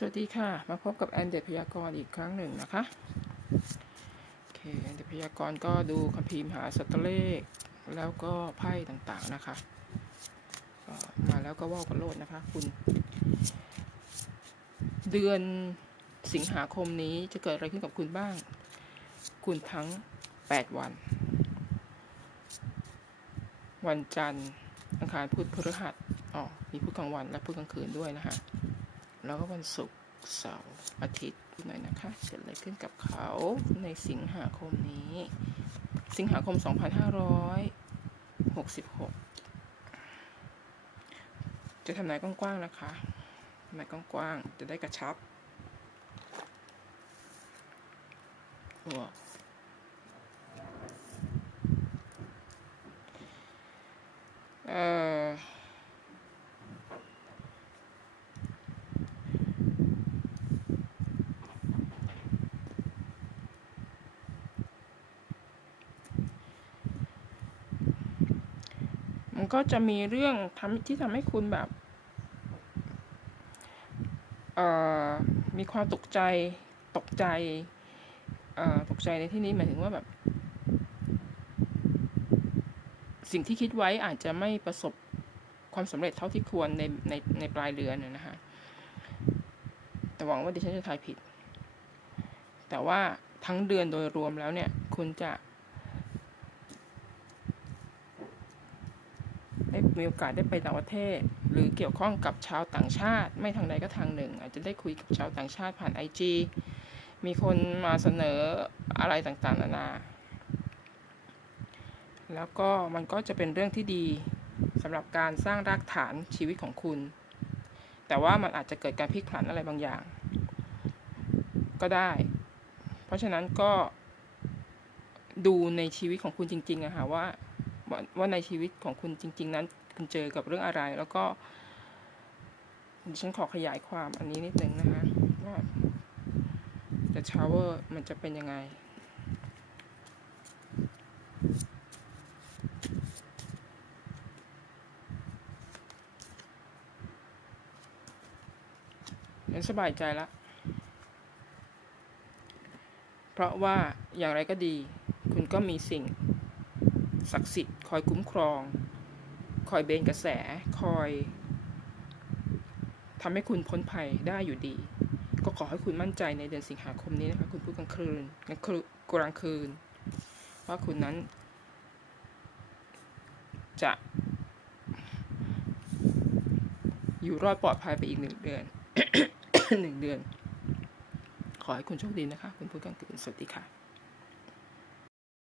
สวัสดีค่ะ มาพบกับแอนเดตพยากรณ์อีกครั้งหนึ่งนะคะ โอเคแอนเดตพยากรณ์ก็ดูคัมภีร์มหาสัตว์เลข แล้วก็ไพ่ต่างๆนะคะ มาแล้วก็ว่ากันโลดนะคะ คุณ เดือนสิงหาคมนี้จะเกิดอะไรขึ้นกับคุณบ้าง คุณทั้ง 8 วัน วันจันทร์อังคารพุธพฤหัสอ๋อมีพุธกลางวันและพุธกลางคืนด้วยนะคะ แล้วก็วันศุกร์เสาร์อาทิตย์หน่อยนะคะเกิดอะไรขึ้นกับเขาในสิงหาคมนี้ สิงหาคม 2566 จะทำนายกว้างๆนะคะทำนายกว้างๆจะได้กระชับว้ มันก็จะมีเรื่องทำที่ทำให้คุณแบบมีความตกใจตกใจตกใจในที่นี้หมายถึงว่าแบบ สิ่งที่คิดไว้อาจจะไม่ประสบความสำเร็จเท่าที่ควรในในในปลายเดือนนะนะคะแต่หวังว่าดิฉันจะทายผิด แต่ว่าทั้งเดือนโดยรวมแล้วเนี่ย คุณจะ ได้มีโอกาสได้ไปต่างประเทศ หรือเกี่ยวข้องกับชาวต่างชาติ ไม่ทางใดก็ทางหนึ่ง อาจจะได้คุยกับชาวต่างชาติผ่านไอจมีคนมาเสนออะไรต่างๆนานา แล้วก็มันก็จะเป็นเรื่องที่ดีสำหรับการสร้างรากฐานชีวิตของคุณ แต่ว่ามันอาจจะเกิดการพลิกผันอะไรบางอย่าง ก็ได้ เพราะฉะนั้นก็ดูในชีวิตของคุณจริงๆอะค่ะว่า ว่าในชีวิตของคุณจริง ๆ นั้น คุณเจอกับเรื่องอะไร แล้วก็ดิฉันขอขยายความอันนี้นิดนึงนะคะว่า The Tower มันจะเป็นยังไงฉันสบายใจล้วเพราะว่าอย่างไรก็ดี คุณก็มีสิ่ง ศักดิ์สิทธิ์คอยคุ้มครอง คอยเบนกระแสคอยทำให้คุณพ้นภัยได้อยู่ดี ก็ขอให้คุณมั่นใจในเดือนสิงหาคมนี้นะคะคุณพูดกลางคืนกลางคืนกลางคืน ว่าคุณนั้น จะ อยู่รอดปลอดภัยไปอีกหนึ่งเดือนหนึ่งเดือน ขอให้คุณโชคดีนะคะ คุณพูดกลางคืนสวัสดีค่ะ